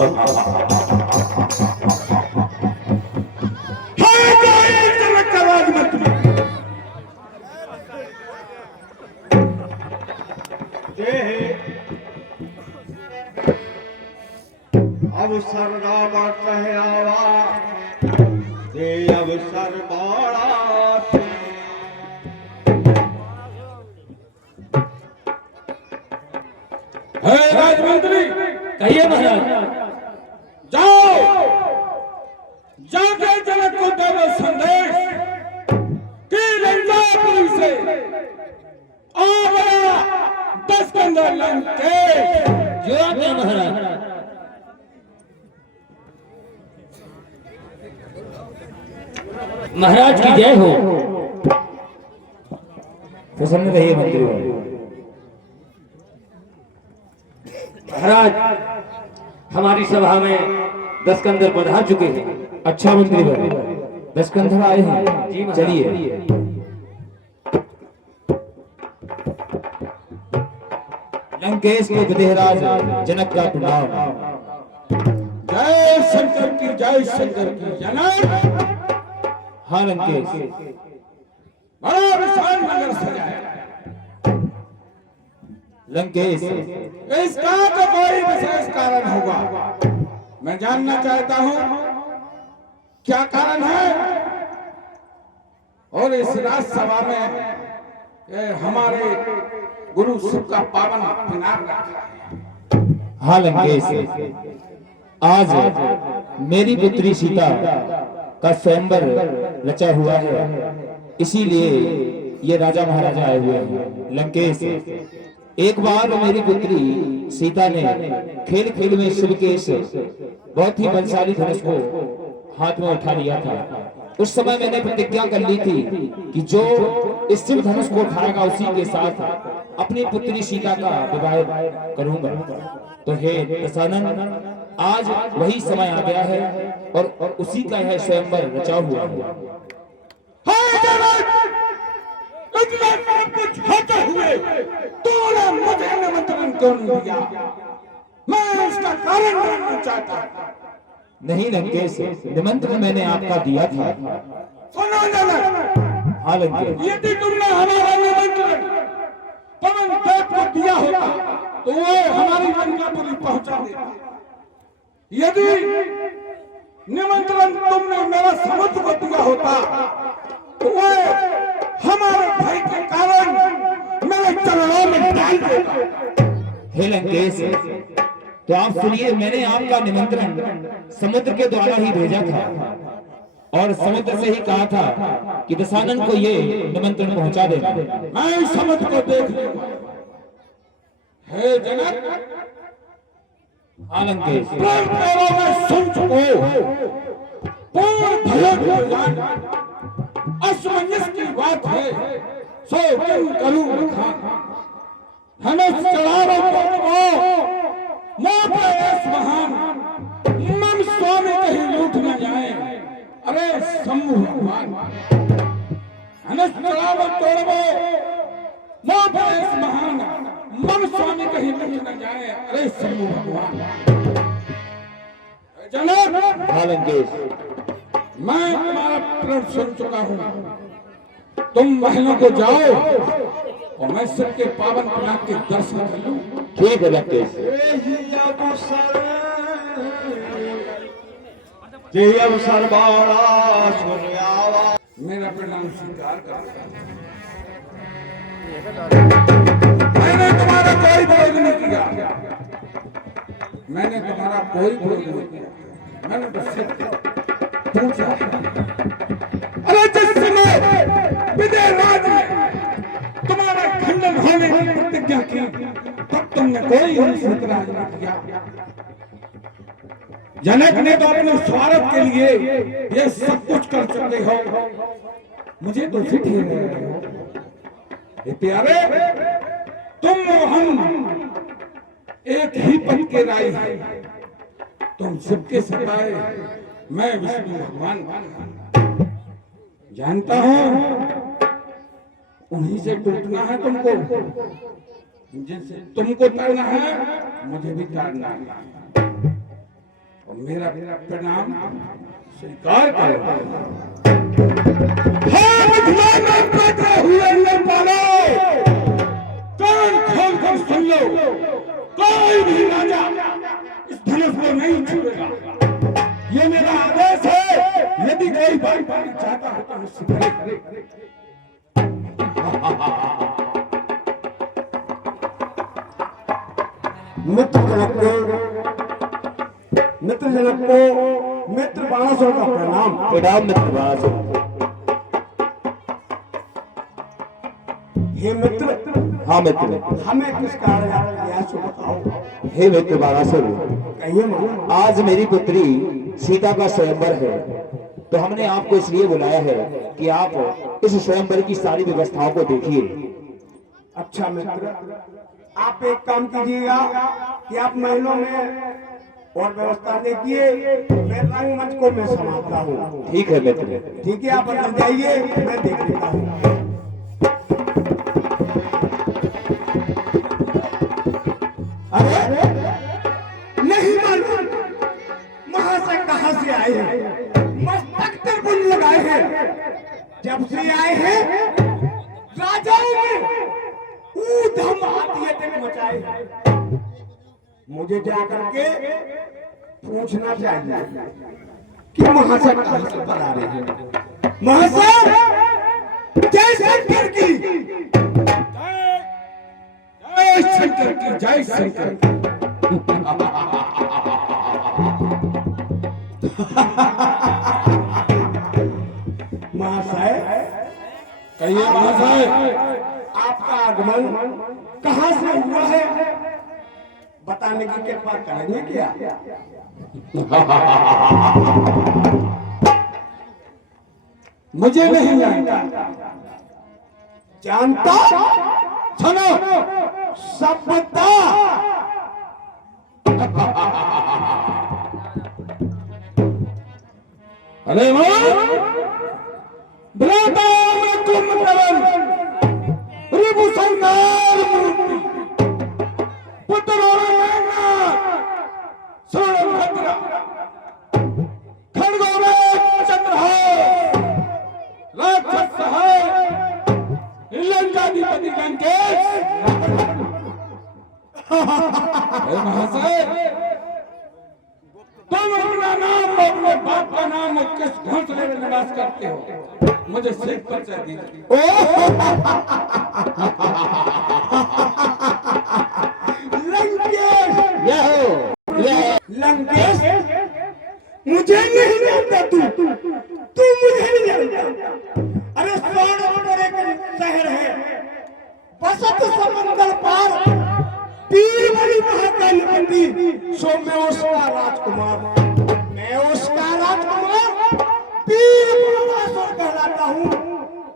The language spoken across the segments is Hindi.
जनक का राजमंत्री अवसर रावण कहरावा दे अवसर बाड़ा है राजमंत्री। कहिए महाराज। जाओ जाके जनक को दो संदेश कि रंजापुरी से आया 10 कंधर लंकेश। जो आज्ञा महाराज। महाराज की जय हो। प्रसन्न रहिए मंत्री महाराज। हमारी सभा में 10 कंधर पधार चुके हैं। अच्छा मंत्री भाई, 10 कंधर आए हैं। चलिए। लंकेश के विदेहराज जनक का प्रणाम। जय शंकर की जनक। हाँ लंकेश, बड़ा विशाल नगर सजाया। लंकेश इसका तो कोई विशेष कारण होगा। मैं जानना चाहता हूँ क्या कारण है। और इस राजसभा में हमारे गुरु शिव का पावन पिनाक रखा है। हाँ लंकेश, आज मेरी पुत्री सीता का स्वयंवर रचा हुआ है, इसीलिए ये राजा महाराजा आए हुए हैं। लंकेश, एक बार मेरी पुत्री सीता ने खेल खेल में शिव के इस बहुत ही बलशाली धनुष को हाथ में उठा लिया था। उस समय मैंने प्रतिज्ञा कर ली थी कि जो इस शिव धनुष को उठाएगा उसी के साथ अपनी पुत्री सीता का विवाह करूंगा। तो हे दशानन, आज वही समय आ गया है और उसी का है स्वयंवर रचा हुआ है। इतना सब कुछ होते हुए तूने मुझे निमंत्रण क्यों नहीं दिया? मैं इसका कारण जानना चाहता हूँ। नहीं लंकेश, निमंत्रण मैंने आपका दिया था। सुनो जनक, हाँ लंकेश, यदि तुमने हमारा निमंत्रण पवन देव को दिया होता तो वो हमारी लंकापुरी पहुंचा देता। यदि निमंत्रण तुमने मेरा समुद्र को दिया होता तो वो हमारे भय के कारण मेरे चरणों में डाल देता। हे लंकेश, तो आप सुनिए, मैंने आपका निमंत्रण समुद्र के द्वारा ही भेजा था और समुद्र से ही कहा था कि दशानन को ये निमंत्रण पहुंचा देना। मैं समुद्र को देख लूंगा। हे जनक, हाँ लंकेश, में सुन चुको पूर्ण भय जान असमंजस की बात है, सो तुम करूं हमें चढ़ावा महान मन स्वामी कहीं लूट न जाए। अरे शंभु भगवान, हमें चढ़ावा तोड़बो महान मन स्वामी कहीं लूट न जाए। अरे शंभु भगवान। जनक, हाँ लंकेश, मैं तुम्हारा प्रण सुन चुका हूँ। तुम महलों को जाओ और मैं शिव के पावन पिनाक के दर्शन कर लूं। ठीक है लंकेश। मेरा प्रणाम स्वीकार कर। मैंने तुम्हारा कोई विरोध नहीं किया। मैंने तुम्हारा कोई विरोध नहीं किया। मैंने तो सिर्फ पूछा। अरे जिस समय विदेहराज ने तुम्हारा खंडन होने की प्रतिज्ञा की तब तुमने कोई ऐतराज नहीं किया। जनक ने तो अपने स्वार्थ के लिए ये सब कुछ कर चुके हो, मुझे तो फिट ही नहीं रहे हो। ये प्यारे, तुम और हम एक ही पद के राय हैं। तुम सबके सताए, मैं विष्णु भगवान जानता हूं। उन्हीं से टूटना है तुमको, जिनसे तुमको तड़ना है मुझे भी तड़ना है। और मेरा प्रणाम स्वीकार करो। हुए कान खोल कर सुन लो, कोई भी राजा इस धनुष को नहीं छुएगा। ये मेरा आदेश है। यदि कोई बात पानी चाहता है तो मुझसे करे। मित्र जनक को मित्र बाणासुर का प्रणाम। प्रणाम मित्र बाणासुर। हे मित्र। हाँ मित्र। हमें किस कारण याद किया सो बताओ। हे मित्र बाणासुर, कहिए महाराज। आज मेरी पुत्री सीता का स्वयंवर है, तो हमने आपको इसलिए बुलाया है कि आप इस स्वयंवर की सारी व्यवस्थाओं को देखिए। अच्छा मित्र, आप एक काम कीजिएगा कि आप महलों में और व्यवस्था देखिए, मैं रंगमंच को मैं संभालता हूँ। ठीक है मित्र। ठीक है, आप अंदर जाइए, मैं देख लेता हूँ। अरे नहीं मालूम महाशय कहाँ से आए हैं। मस्तक तिरकुल लगाए हैं। जब से आए हैं राजाओं में ऊधम आतियत मचाए हैं। मुझे जाकर के पूछना चाहिए कि महाशय कहाँ से आ रहे हैं। महाशय जय शंकर की, जय शंकर की, जय शंकर की। महाशय कहिए महाशय, आपका आगमन कहाँ से हुआ है बताने की कृपा करेंगे क्या। मुझे नहीं जानता। जानता सुनो, सब बता। अरे भ्राता में कुंभकर्ण रिपु संहार मूर्ति पुत्र सोनभद्रा खड़गों में चंद्रहार राक्षस सहाय लंकाधिपति लंकेश। महाशय, तुम अपना नाम और अपने बाप का नाम और किस घोंसले में निवास करते हो, मुझे सिर्फ परिचय दीजिए। लंकेश, लंकेश मुझे नहीं जानता तू मुझे नहीं जानता। अरे सोनपुर एक शहर है, बसत समंदर पार, पीर बड़ी महाकाली, सो मैं उसका राजकुमार, पीर बाणासुर कहलाता हूँ।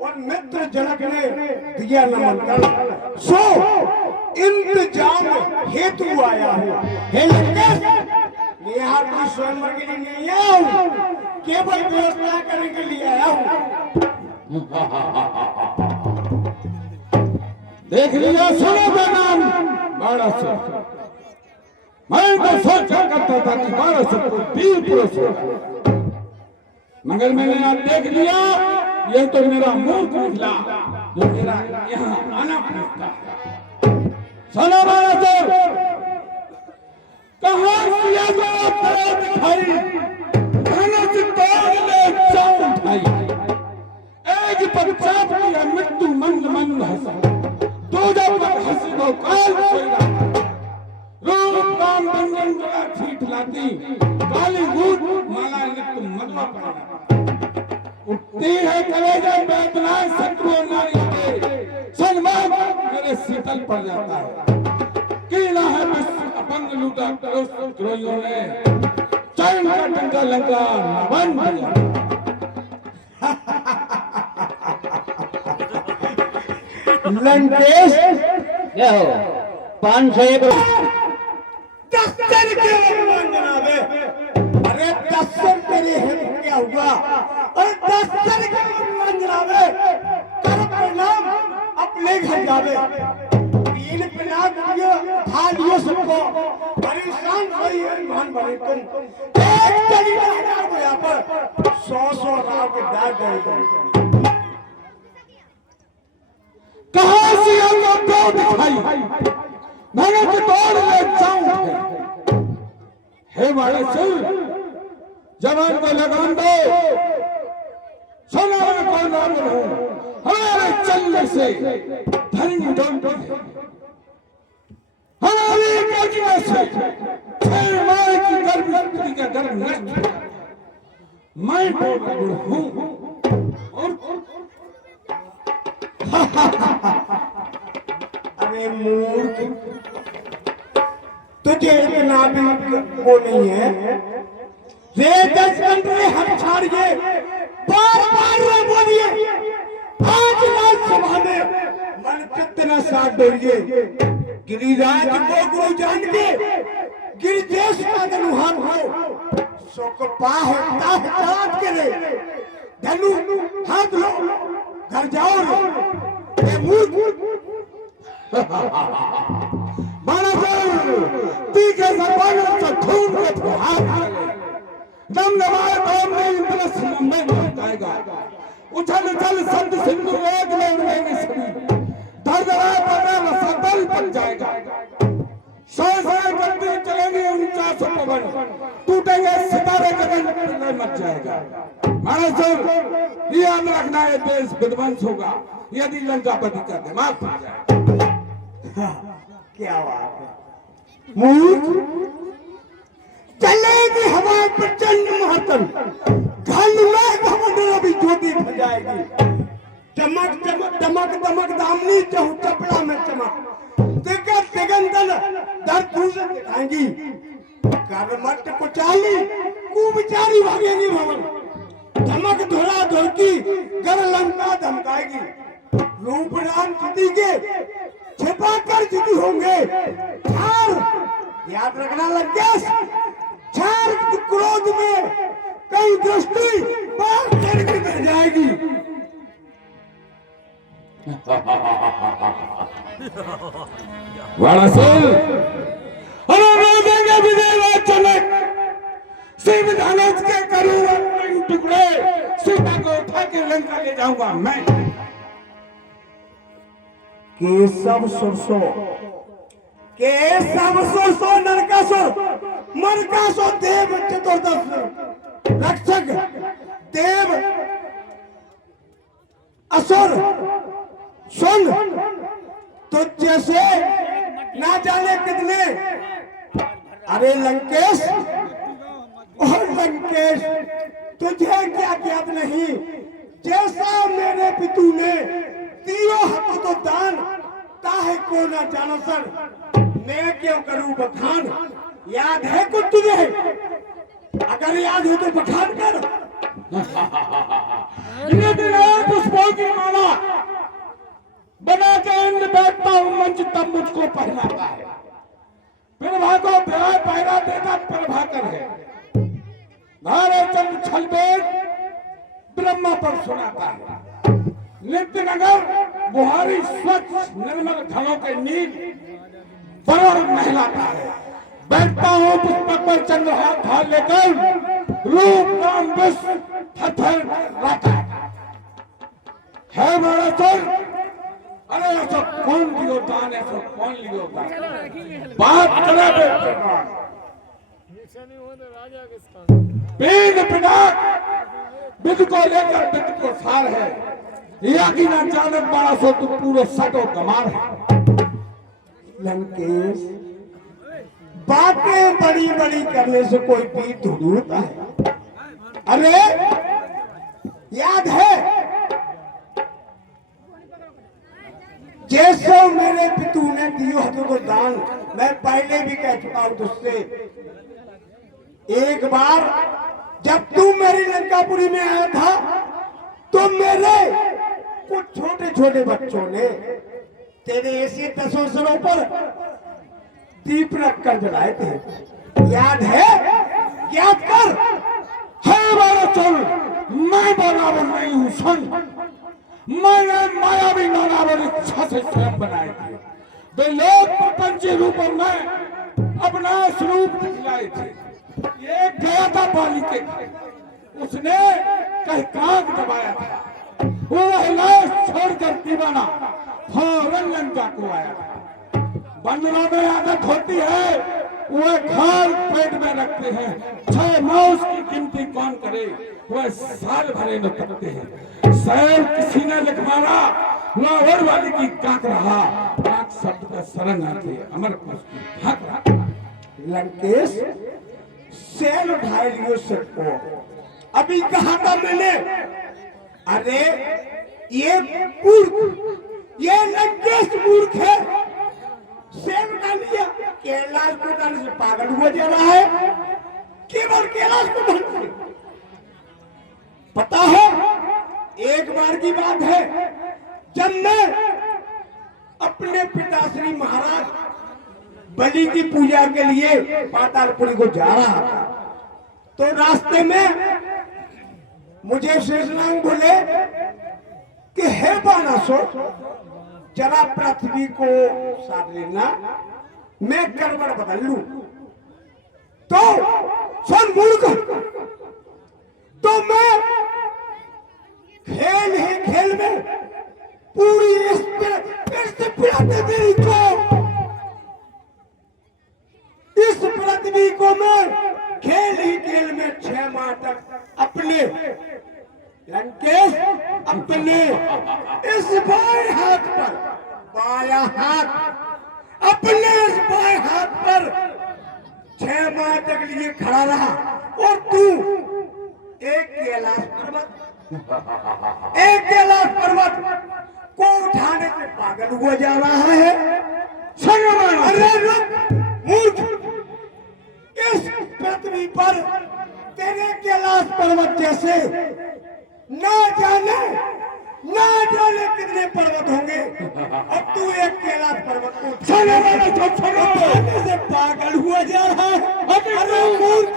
और मित्र जनक ने दिया नमन कर, सो इंतजाम हेतु आया हूँ। हे लंकेश, यहाँ कोई स्वयंवर के लिए नहीं आया हूँ, केवल व्यवस्था करने के लिए आया हूँ। देख लिया, सुनो का नाम बाणासुर। मैं तो सोचा करता था कि बाणासुर कोई वीर पुरुष होगा, मगर मैंने आज देख लिया ये तो मेरा मूर्ख निकला जो मेरा यहाँ आना पूछता। सुनो बाणासुर, कहाँ किया जो तेरा दिखाई, धनुष तोड़ ले जाऊं उठाई, एक पश्चात किया मृत्यु मंद मंद हंसा, दूजा पर हंसी को काल सोएगा, रूप नाम व्यंजन बड़ा ठीठ लाती, काली गूट माला नित्य मधुआ पड़ेगा, उठती है कलेजा वेदना शत्रु नारी के, सन्मान मेरे शीतल पड़ जाता है, कीना है विश्व अपंग लूटा द्रोहियों ने, चैन का टंका लंका नवन बजा। लंकेश, क्या हो 501 दस्तर के भगवान जनाबे, अरे दस्तर तेरे हेतु क्या हुआ, और दस्तर के भगवान जनाबे कर प्रणाम अपने घर जावे, तीन नाग दिए उठा लिए सबको, परेशान सही है मान बने तुम, एक तरी में 1000 को यहाँ पर 100 राव के दाग गए तुम। कहां से हमको दो दिखाई, मैंने तो दौड़ ले जाऊं। हे बड़े सुन, जवान को लगाम दो, सोनार को नाम लो, हमारे चलने से धरनी डोलती है, हमारी गर्जना से 6 माह की गर्भवती का गर्भ नष्ट हो, मैं बोल हूं और अरे मूर्ख, तुझे इतना भी वो नहीं है रे, 10 घंटे हम छाड़िए, बार रे बोलिए, आज रात सभा में मन चित्त न साथ डोलिए, गिरिराज को गुरु जान के गिरिजेश का धनुहान हो, सोक पाह ताहत के रे, धनु हाथ लो, घर जाओ रे, मूर्ख। तीखे सरपालों से खून के फुहार दम दबाए दम में इंद्रस में पहुंचाएगा, उछल उछल संत सिंधु एक में उड़ेंगे सभी, धड़धड़ा पड़ा रसातल बन जाएगा, 100 करते चलेंगे 49 पवन, टूटेंगे सितारे गगन में मच जाएगा। महाराज सर, ये याद रखना है, देश विध्वंस होगा यदि लंकापति का दिमाग खा जाए। क्या बात है मूर्ख, चलेगी हवा प्रचंड महातन, घन में घमंड भी ज्योति फजाएगी, चमक चमक दमक दमक दामनी चहु चपड़ा में चमक, दिगंत दिगंतन धरती से दिखाएंगी, कर्मठ कुचाली कुविचारी भागेंगी भवन, धमक धुरा धुरकी गर लंका धमकाएगी, रूप राम सीधी के छिपा कर जिदी होंगे, छार याद रखना लंकेश, छार क्रोध में कई दृष्टि बाहर करके गिर जाएगी। वारासुर, अरे रोजेंगे विजय चमक, शिव धनुष के करूंगा टुकड़े, सीता को उठा के लंका ले जाऊंगा मैं। केशव सुरसो, केशव सुरसो नरकासुर, मरकासुर देव चतुर्दश रक्षक, देव असुर, सुन तुझ जैसे ना जाने कितने, अरे लंकेश और लंकेश, तुझे क्या ज्ञात नहीं, जैसा मेरे पितु ने दियो हतो तो दान, ताहे को न जानो सर, मैं क्यों करूं बखान, याद है कुछ तुझे, अगर याद हो तो बखान कर। पुष्पों की माला बना के इंद्र बैठता हूँ मंच, तब मुझको पहनाता है, प्रभा को प्यार पैरा देता प्रभाकर है, भारे चंद छलबेट ब्रह्मा पर सुनाता है, नित्य नगर बुहारी स्वच्छ निर्मल घनों के नींद बरोड़ नहलाता है, बैठता हूँ पुष्पक पर चंद्रहार ढाल लेकर, रूप नाम विश्व थर रहता है बड़ा सर। अरे ऐसा कौन लियो दान, ऐसा कौन लियो दान, बात करे बेद पिता विद को लेकर विद को सार है, यकीन जाने बड़ा सो तो पूरा सटो कमाल है। लंकेश, बातें बड़ी बड़ी करने से कोई भी थोड़ी होता है, अरे याद है जैसे मेरे पितु ने दियो हतो तो दान, मैं पहले भी कह चुका हूं तुझसे, एक बार जब तू मेरी लंकापुरी में आया था तो मेरे कुछ छोटे छोटे बच्चों ने तेरे ऐसे तस्वीरों पर दीप रख कर जलाए थे, याद है? याद कर। है बारा चल, मैं बराबर नहीं हूँ सुन, मैंने मायावी नानावर इच्छा से स्वयं बनाए थे, वे लोग प्रपंच रूपों में अपना स्वरूप दिखलाए थे। एक गया था बाली के घर, उसने कहीं काग दबाया था, वो लाश छोड़कर दीवाना फौरन लंका को आया था। बंदरों में आदत होती है, वह खाल पेट में रखते हैं, 6 मास की गिनती कौन करे, वह साल भरे न करते हैं। सैल किसी ने लिखवाना, लाहौर वाली की काक रहा, काक शब्द का शरण आते अमर पुष्टि हक। लंकेश सेल उठाए लियो सिर को। अभी कहा था मैंने, अरे ये मूर्ख, ये लंकेश मूर्ख है, सेल उठा लिया। कैलाश को उठाने से पागल हुआ जा रहा है, केवल कैलाश को उठाने से। पता है, एक बार की बात है, जब मैं अपने पिताश्री महाराज बलि की पूजा के लिए पातालपुरी को जा रहा था, तो रास्ते में मुझे शेषनाग बोले कि हे बानासुर, जरा पृथ्वी को साथ लेना, मैं करवट बदल लूं। तो सुन मूर्ख, तो मैं खेल ही खेल में पूरी इस पृथ्वी को, इस पृथ्वी को मैं खेल ही खेल में 6 माह तक अपने लंकेश, अपने इस बाएं हाथ पर, बायां हाथ, अपने इस बाएं हाथ पर 6 माह तक लिए खड़ा रहा, और तू एक कैलाश पर्वत को उठाने से पागल हुआ जा रहा है। अरे रुक मूर्ख, इस पृथ्वी पर तेरे कैलाश पर्वत जैसे ना जाने कितने पर्वत होंगे, अब तू एक कैलाश पर्वत को उठाने से पागल हुआ जा रहा है। अरे मूर्ख,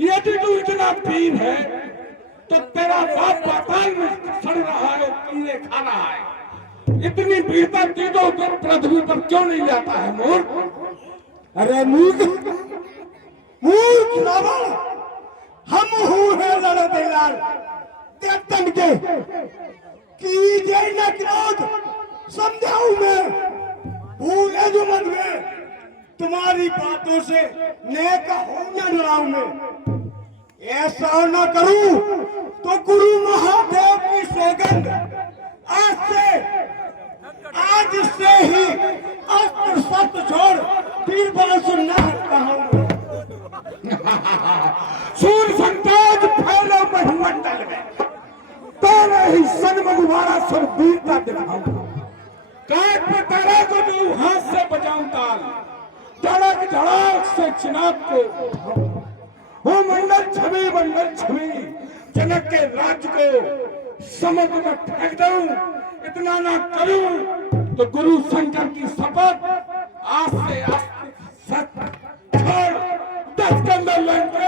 यदि तू इतना पीर है तो तेरा बाप पाताल में सड़ रहा है, कीड़े खा रहा है, इतनी वीरता तीनों पर पृथ्वी पर क्यों नहीं जाता है मूर्ख? अरे मूर्ख रावण, हम है लड़ते लाल देवतन के, कीजिए न क्रोध, समझाऊ मैं, भूले जो मन में, तुम्हारी बातों से नेक हो न डराऊ मैं। ऐसा न करूं तो गुरु महादेव की सौगंध, आज से ही अस्त्र शस्त्र छोड़ तीर बाण न हटता हूं। सूर्य संताज फैलो मधुमंडल में, तेरे ही सन्मुख वाला सब वीरता दिखाऊंगा। काट पे तारा को दू, हाथ से बजाऊं ताल, धड़क धड़क से चिनाब को उठाऊं। वो मंडल छवि जनक के राज्य को समुद्र में फेंक दूं। इतना ना करूं तो गुरु शंकर की शपथ, आज से आज सच छोड़ 10 के अंदर लंका